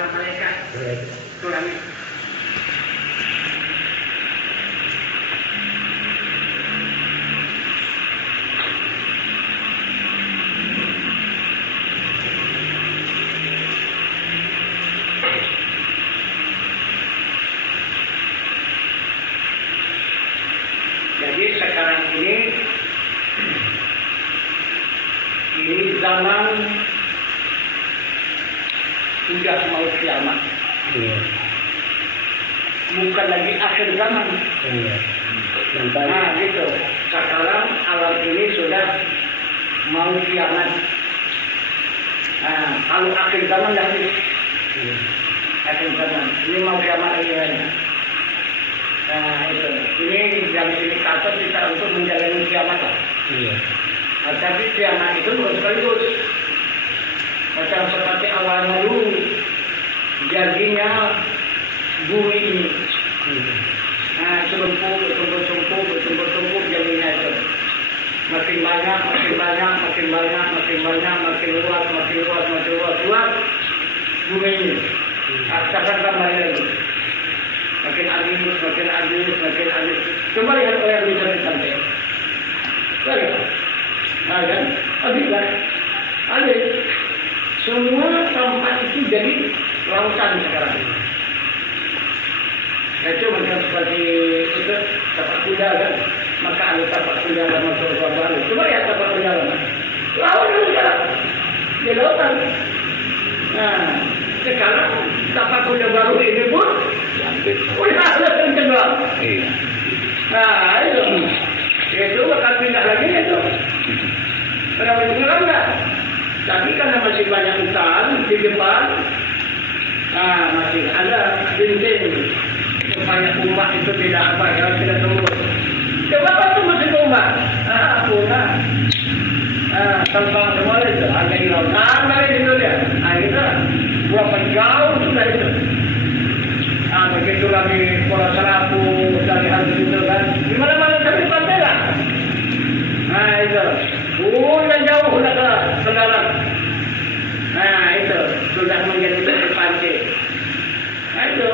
para malaikat. Kurangi. Jadi sekarang ini zaman sudah mau kiamat. Bukan lagi akhir zaman. Nah gitu. Sekarang alam ini sudah mau kiamat. Nah, kalau akhir zaman dah ini. Akhir zaman. Ini mau kiamat lagi kan. Nah itu. Ini yang indikator kita untuk menjalani kiamat lah. Nah, tapi kiamat itu bukan sekaligus. Macam seperti awalnya dulu jadinya bumi ini. Nah, tumpuk jadinya itu. Makin banyak, makin luas bumi ini. Asalkan kembali lagi. Makin habis. Coba lihat apa yang bisa disampaikan. Lihat. Nah, kan? Habis kan? Habis. Semua tempat itu jadi lautan sekarang. Itu macam seperti itu tapak kuda kan? Maka ada tapak kuda lama surga baru. Coba lihat tapak kuda lama. Lautan sekarang. Di lautan. Nah, sekarang tapak kuda baru ini pun udah ada yang tenggelam. Nah, itu bakal pindah lagi itu. Kenapa tenggelam enggak? Tapi karena masih banyak hutan di depan, masih ada dinding supaya umat itu tidak tembus. Coba waktu masih umat, punah, terbang semua itu, ada di lautan, balik itu dia. Akhirnya berapa jauh sudah itu. Begitu lagi Pulau Serapu, dari habis itu kan, di mana-mana tapi pantai lah. Nah itu. Udah jauh udah ke dalam. Nah itu sudah menjadi pantai. Nah itu.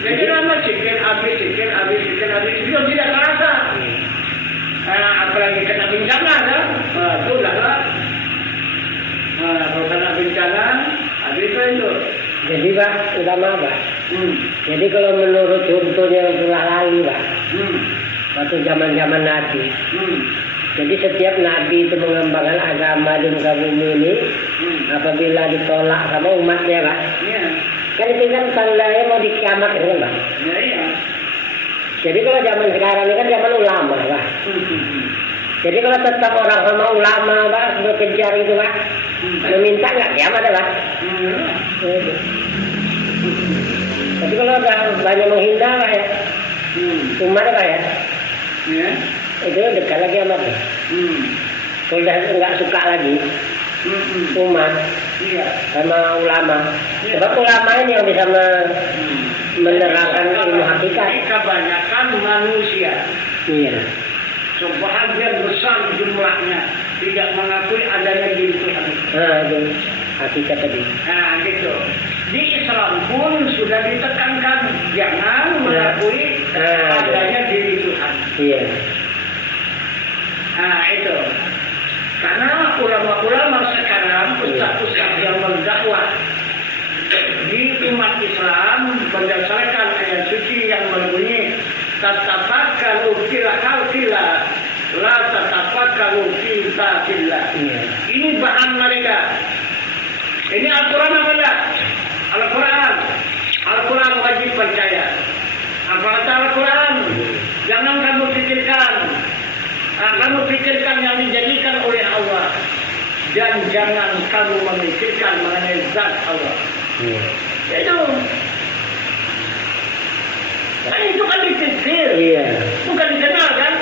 Jadi lama sikit habis itu tidak terasa. Nah apalagi kena bencana kan? Sudahlah. Nah kalau kena bencana habis itu. Jadi Pak, utama Pak. Jadi kalau menurut contohnya yang telah lalu Pak, waktu zaman-zaman Nabi. Jadi setiap Nabi itu mengembangkan agama di muka bumi ini, apabila ditolak sama umatnya Pak. Kan itu kan tandanya mau dikiamat kan Pak. Jadi kalau zaman sekarang ini kan zaman ulama Pak. Jadi kalau tetap orang sama ulama Pak, berkejar itu Pak, meminta nggak kiamat ya Pak. Tapi kalau udah banyak menghindar Pak ya, umat Pak ya. Itu dekat lagi sama tuh. Kalau udah nggak suka lagi umat sama ulama. Sebab ulama ini yang bisa menerangkan ilmu hakikat. Kebanyakan manusia. Sebahagian besar jumlahnya tidak mengakui adanya diri Tuhan. Itu hakikat tadi. Nah gitu. Di Islam pun sudah ditekankan jangan mengakui adanya diri Tuhan. Nah itu. Karena ulama-ulama sekarang, ustaz-ustaz yang berdakwah di umat Islam berdasarkan ayat suci yang berbunyi tatafakkaru fil khalqillah la tatafakkaru fi dzaatillah. Ini bahan mereka. Ini Al-Quran apa enggak? Al-Quran wajib percaya. Apa kata Al-Quran? Jangan kamu pikirkan. Kamu pikirkan yang dijadikan oleh Allah. Dan jangan kamu memikirkan mengenai zat Allah. Itu. Nah, itu kan dipikir. Bukan dikenal kan?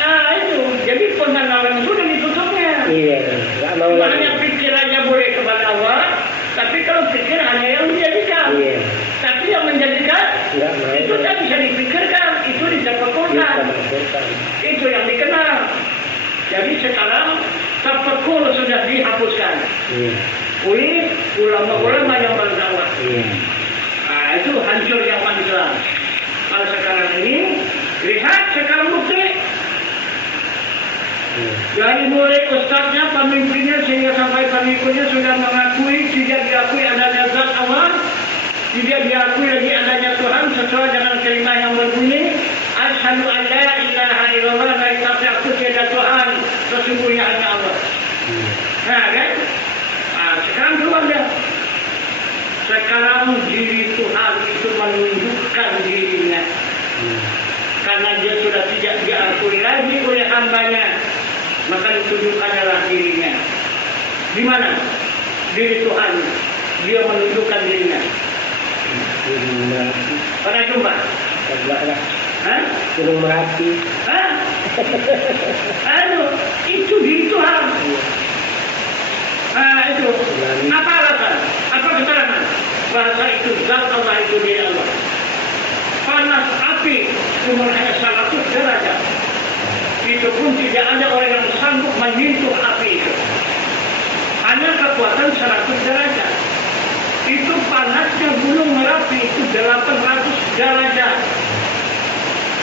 Nah itu. Jadi pengenalan itu sudah ditutupnya. Hanya pikir aja boleh kepada Allah. Tapi kalau pikir hanya yang menjadikan. Tapi yang menjadikan itu tak bisa dipikirkan. Itu ditafakkurkan. Itu yang dikenal. Jadi sekarang tafakkur sudah dihapuskan oleh ulama-ulama yang berdakwah. Iya. Nah, itu hancurnya umat Islam. Kalau sekarang ini, lihat sekarang bukti. Dari mulai ustaznya, pemimpinnya, sehingga sampai pengikutnya sudah mengakui, tidak diakui adanya zat Allah, tidak diakui lagi adanya Tuhan sesuai dengan kalimat yang berbunyi asyhadu an la ilaha illallah, tapi aku tiada Tuhan, sesungguhnya hanya Allah. Nah, kan? Nah, sekarang keluar dia. Sekarang diri Tuhan itu menunjukkan dirinya. Karena dia sudah tidak diakui lagi oleh hambanya, maka ditunjukkanlah dirinya. Di mana? Diri Tuhan. Dia menunjukkan dirinya. Pernah jumpa? Hah? Gunung Merapi. Hah? Aduh, itu diri Tuhan. Nah, itu. Apa alasan? Apa keterangan? Bahasa itu zat Allah, itu diri Allah. Panas api cuma hanya 100 derajat. Itu pun tidak ada orang yang sanggup menyentuh api itu. Hanya kekuatan 100 derajat. Itu panasnya gunung Merapi itu 800 derajat.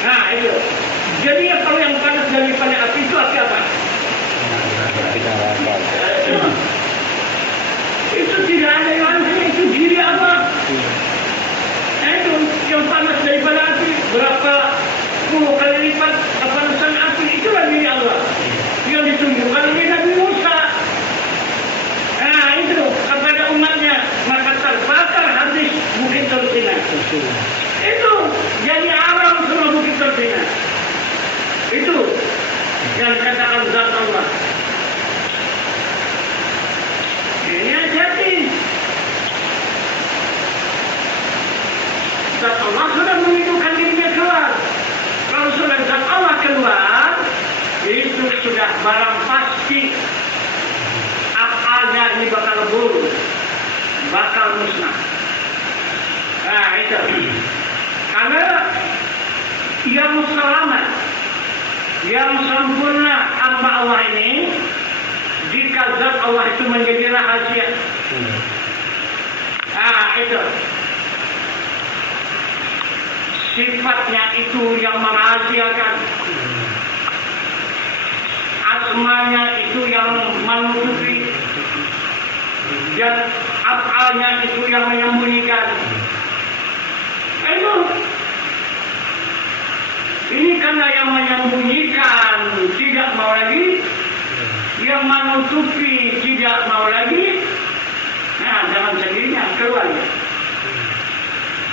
Nah, itu. Jadi kalau yang panas daripada api itu api apa? Itu tidak ada yang aneh, itu diri apa? Nah, itu yang panas daripada api berapa puluh kali lipat panasan api, itulah diri Allah yang ditunjukkan oleh Nabi Musa. Nah, itu kepada umatnya, maka terbakar habis Bukit Tursina. Itu jadi alam semua Bukit Tursina. Itu yang dikatakan zat Allah. Ini hati-hati. Zat Allah sudah menunjukkan dirinya keluar. Kalau sudah zat Allah keluar, itu sudah barang pasti akalnya ini bakal buruk, bakal musnah. Nah, itu. Karena yang selamat, yang sempurna hamba Allah ini, jika zat Allah itu menjadi rahasia. Nah, itu. Sifatnya itu yang merahasiakan. Asmanya itu yang menutupi. Dan af'alnya itu yang menyembunyikan. Itu. Ini karena yang menyembunyikan tidak mau lagi, yang menutupi tidak mau lagi. Nah, dengan sendirinya keluar.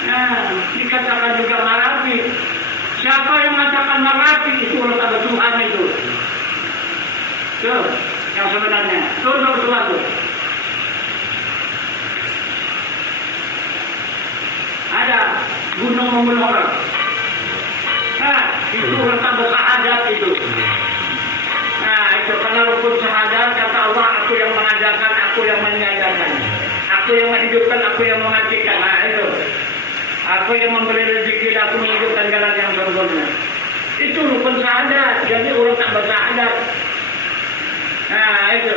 Nah, dikatakan juga Merapi. Siapa yang mengatakan Merapi itu orang tak bertuhan itu? Tuh, yang sebenarnya. Tuh, bertuhan tuh. Ada gunung membunuh orang. Nah, itu orang tak bersahadat itu. Nah, itu karena rukun syahadat, kata Allah, aku yang mengajarkan, aku yang menyadarkan. Aku yang menghidupkan, aku yang mematikan. Nah, itu. Aku yang memberi rezeki, aku menunjukkan jalan yang sempurna. Itu rukun syahadat. Jadi orang tak bersyahadat. Nah, itu.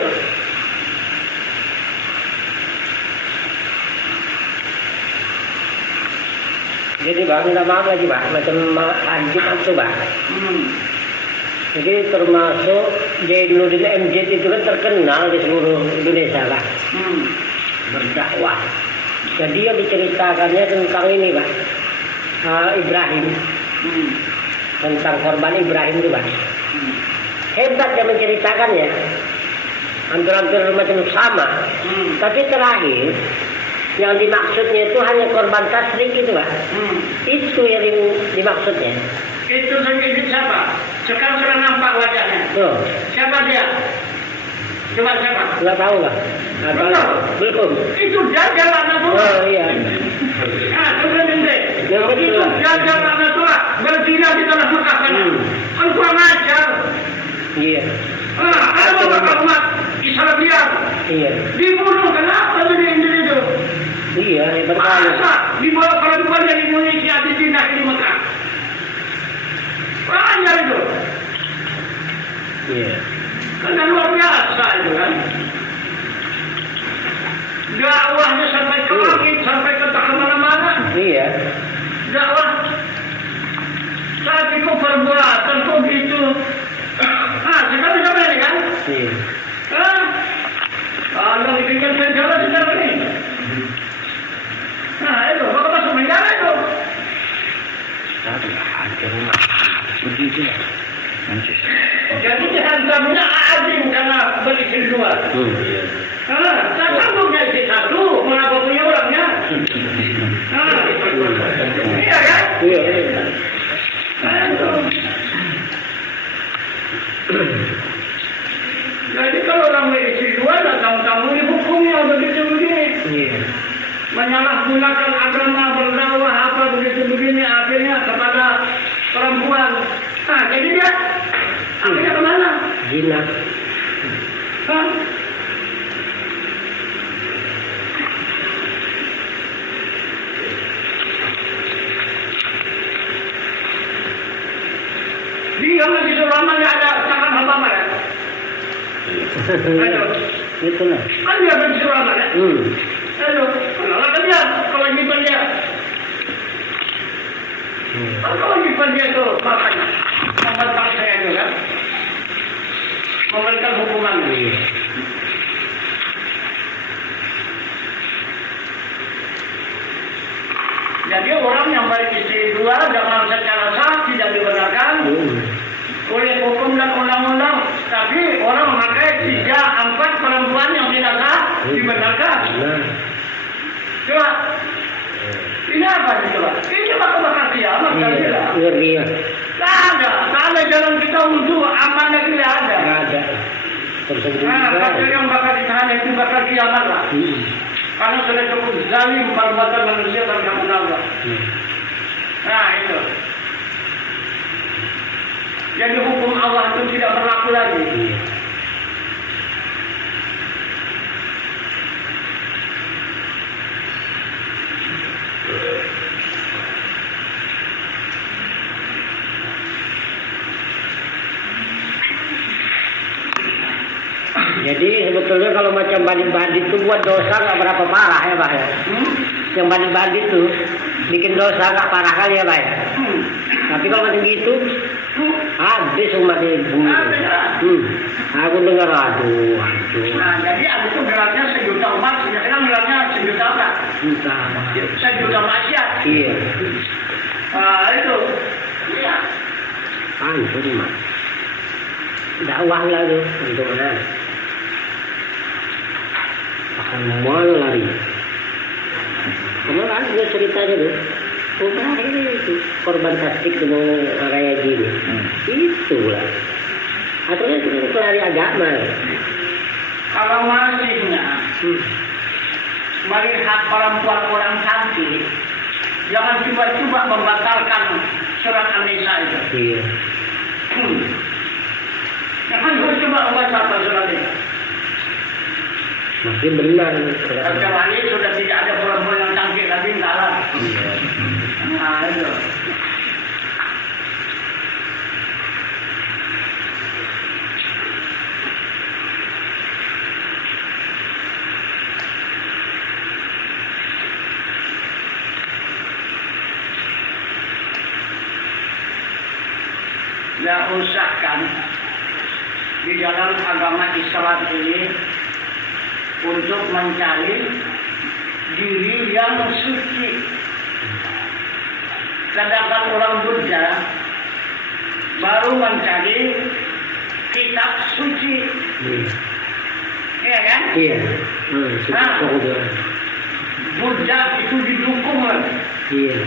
Jadi bang, minta maaf lagi bang, macam lanjut itu bang. Jadi termasuk Jainuddin MZ itu kan terkenal di seluruh Indonesia bang. Berdakwah. Jadi yang diceritakannya tentang ini bang, Ibrahim. Tentang korban Ibrahim itu bang. Hebat dia menceritakannya. Hampir-hampir macam sama. Tapi terakhir yang dimaksudnya itu hanya korban tasrik itu Pak. Itu yang dimaksudnya. Itu siapa? Sekarang sudah nampak wajahnya. Oh. Siapa dia? Coba siapa? Nggak tahu Pak. Belum. Itu Dajjal Anatullah. Oh iya. Nah, kemudian itu Dajjal Anatullah berzina di tanah Mekah sana. Kan kurang ajar. Iya. Ada beberapa umat Islam liar. Iya. Dibunuh kenapa jadi individu? Iya, hebat sekali. Masa dibawa perempuan dari Indonesia dipindah di Mekah? Kurang ajar itu. Iya. Karena luar biasa itu kan. Dakwah dakwahnya sampai ke langit, sampai ke mana-mana. Iya. Dakwah. Saat itu perbuatan kok gitu. Sekarang sampai ini kan? Iya. Kalau bikin penjara sekarang ini. Itu, kalau masuk penjara itu. Begitu ya. Jadi dihantamnya azim karena berisi dua. Saya sanggupnya isi satu, mengapa punya orangnya? Iya kan? Iya. Jadi kalau orang berisi dua, kamu dihukumnya begitu begini. Iya. Menyalahgunakan agama, berdakwah apa begitu begini akhirnya kepada perempuan. Jadi dia akhirnya kemana? Zina. Dia masih selamatnya ada tangan hamba ya? Itu lah. Kan dia masih selamat ya? Kenapa kan dia kewajiban dia? Kewajiban dia itu makanya membentang saya juga, memberikan hukuman. Jadi orang yang beristri dua jangan secara sah tidak dibenarkan oleh hukum dan undang-undang, tapi orang memakai 3-4 perempuan yang tidak sah dibenarkan. Coba, ini apa sih coba? Ini bakal kiamat kali lah. Iya. Tak ada jalan kita untuk aman lagi tidak ada. Nggak ada. Kata yang bakal ditahan itu bakal kiamat lah. Karena sudah cukup zalim perbuatan manusia terhadap Allah. Itu. Jadi hukum Allah itu tidak berlaku lagi. Jadi sebetulnya kalau macam bandit-bandit itu buat dosa nggak berapa parah ya Pak ya. Yang bandit-bandit itu bikin dosa nggak parah kali ya Pak ya. Tapi kalau macam gitu habis umat di bumi. Aku dengar aduh. Jadi ada itu gelarnya 1 juta umat, sekarang gelarnya 1 juta apa? 1 juta maksiat. Iya. Itu. Iya. Hancur Mas. Dakwah lah tuh untuk semua lari. Kemarin ada ceritanya tuh. Ini itu korban tasdik dengan kayak gini. Itulah. Aturannya itu pelari agama. Kalau masihnya melihat perempuan orang cantik, jangan coba-coba membatalkan surat An-Nisa itu. Iya. Jangan coba membatalkan surat itu. Masih benar. Kecuali sudah tidak ada perempuan yang cantik lagi, enggak lah. Itu. Tidak usahkan di dalam agama Islam ini untuk mencari diri yang suci. Sedangkan orang Buddha baru mencari kitab suci. Iya kan? Iya. Buddha itu didukung lagi. Iya.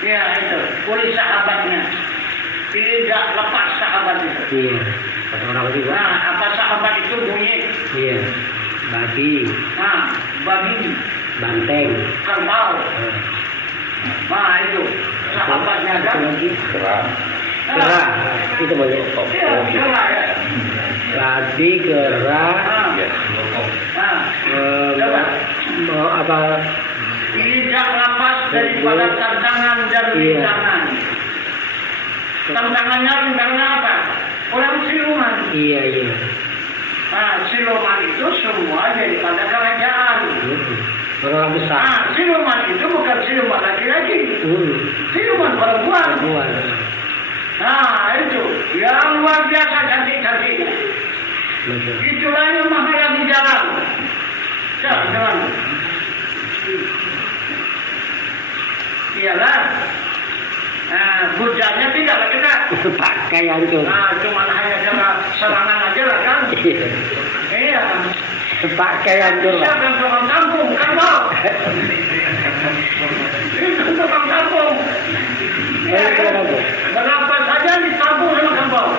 Ya itu, oleh sahabatnya. Tidak lepas sahabat itu. Iya. Kata orang juga. Apa sahabat itu bunyi? Iya. Babi. Babi. Banteng. Kerbau. Itu sahabatnya kan? Kera. Itu banyak. Iya, kera ya. Babi, kera. Mau apa? Tidak lepas daripada tantangan dan rintangan. Tantangannya apa? Orang siluman. Iya. Siluman itu semua daripada kerajaan. Orang besar. Siluman itu bukan siluman laki-laki. Siluman perempuan. Nah, itu. Yang luar biasa cantik-cantiknya. Itulah yang menghalangi jalan. Jangan. Iyalah. Bujanya tidak lah kita. Pakai hancur. Cuma hanya kena serangan aja lah kan. Iya. Pakai hancur. Siapa yang tukang kampung kan bang? Itu tukang kampung. Iya kan? Berapa saja ditampung sama kampung.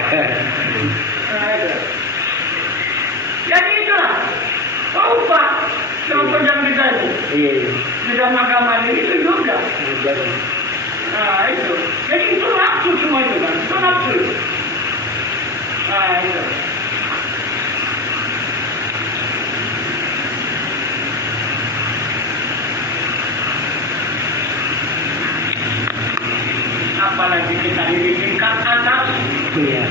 Jadi itulah. Tahu Pak, yang penjam kita itu. Iya. Di dalam agama ini itu juga. Nah itu. Jadi itu nafsu semua itu kan. Itu nafsu. Nah itu. Apalagi kita di tingkat atas. Iya.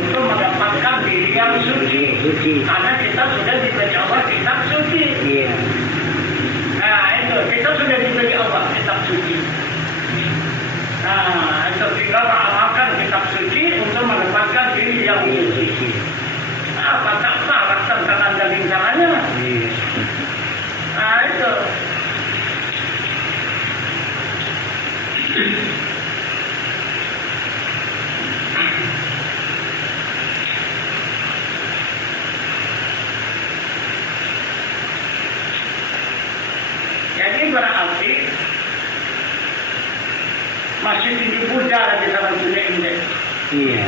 Untuk mendapatkan diri yang suci. Karena kita sudah diberi Allah kitab suci. Iya. Nah itu. Kita sudah diberi Allah kitab suci. Nah, itu tinggal mengamalkan kitab suci untuk mendapatkan diri yang suci. Apa tak salah tentang anda bincangannya? Nah, itu. Jadi berarti masih tinggi Buddha di dalam dunia ini. Iya.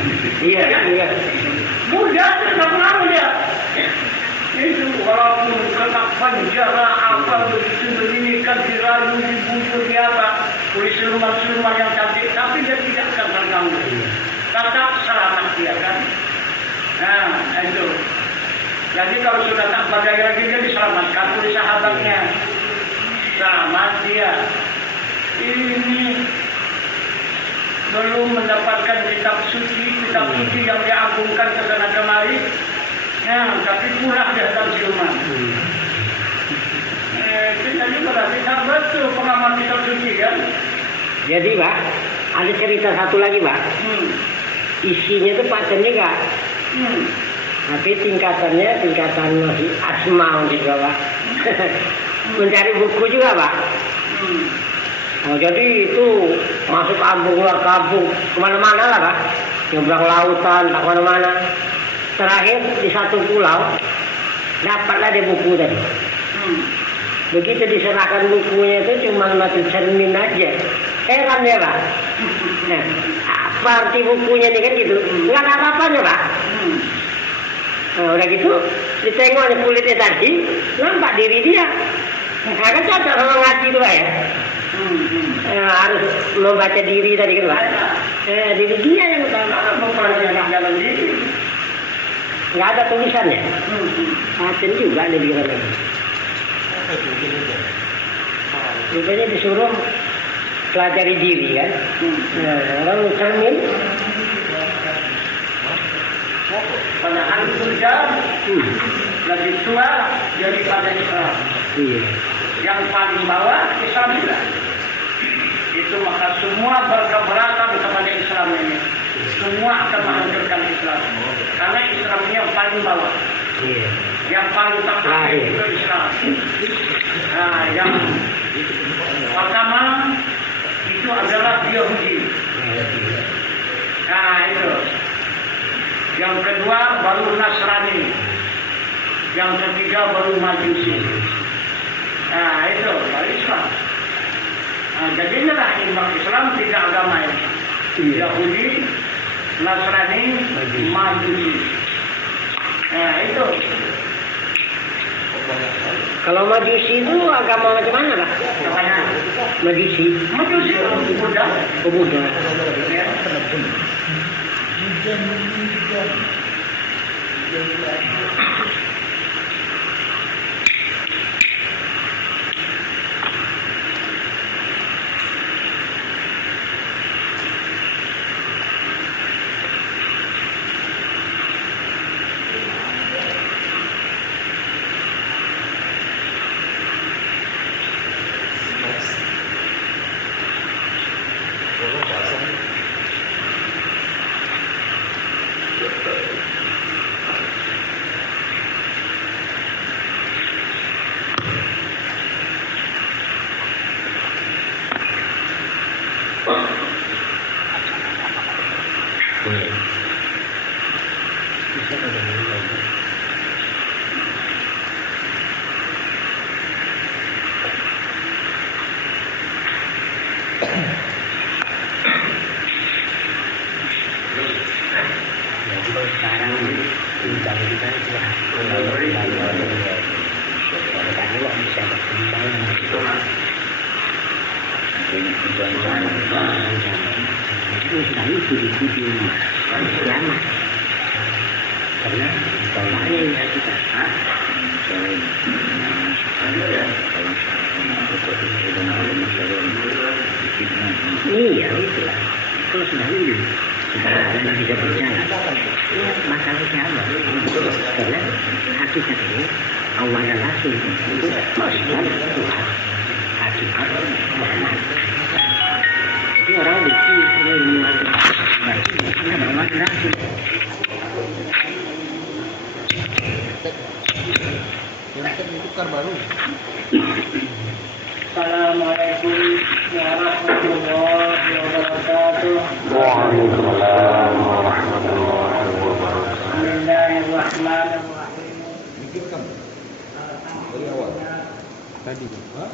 Buddha tidak pengaruh dia. Itu walaupun kena penjara apa begitu begini kan dirayu dibunuh di apa oleh siluman-siluman yang cantik, tapi dia tidak akan terganggu. Tetap selamat dia kan. Nah itu. Jadi kalau sudah tak berdaya lagi dia diselamatkan oleh sahabatnya. Selamat dia. Ini belum mendapatkan kitab suci yang diagungkan ke sana kemari. Nah, tapi pula datang siluman. Jadi berarti tak betul pengamal kitab suci kan? Jadi Pak, ada cerita satu lagi Pak. Isinya itu pacarnya enggak. Tapi tingkatan masih asma juga Pak. Mencari buku juga Pak. Oh, jadi itu masuk kampung, keluar kampung, kemana-mana lah Pak. Nyebrang lautan, tak kemana-mana. Terakhir di satu pulau, dapatlah dia buku tadi. Begitu diserahkan bukunya itu cuma macam cermin aja. Heran ya Pak. Nah, apa arti bukunya ini kan gitu? Nggak ada apa-apanya Pak. Nah, udah gitu, ditengok kulitnya tadi, nampak diri dia. Nah, kan cocok sama ngaji itu Pak ya. Harus membaca diri tadi kan Pak. Diri dia yang utama. Jalan diri. Nggak ada tulisannya. Paten juga ada di sana. Rupanya disuruh pelajari diri kan. Orang cermin. Padahal surga lebih tua daripada Islam. Yang paling bawah Islam juga. Itu maka semua berkeberatan kepada Islam ini. Semua akan menghancurkan Islam. Karena Islam ini yang paling bawah. Yang paling terakhir itu Islam. Nah, yang pertama itu adalah Yahudi. Nah, itu. Yang kedua baru Nasrani. Yang ketiga baru Majusi. Nah, itu baru Islam. Nah, jadi inilah imbang Islam 3 agama ini. Yahudi, Nasrani, Majusi. Nah, itu. Kalau Majusi itu agama macam mana Pak? Majusi Buddha. Buddha. Ya. sudah itu kiamat. Karena tolaknya ya kita. Iya itulah. Kalau sudah ini sudah bisa berjalan. Masalahnya apa? Karena hakikatnya awal rasul itu Tuhan, hakikat Muhammad. Jadi orang benci dengan berarti kita bawa rasul. Tukar baru. Assalamualaikum warahmatullahi wabarakatuh. Waalaikumsalam warahmatullahi wabarakatuh. Bismillahirrahmanirrahim. Dikit kan? Dari awal. Tadi. Hah?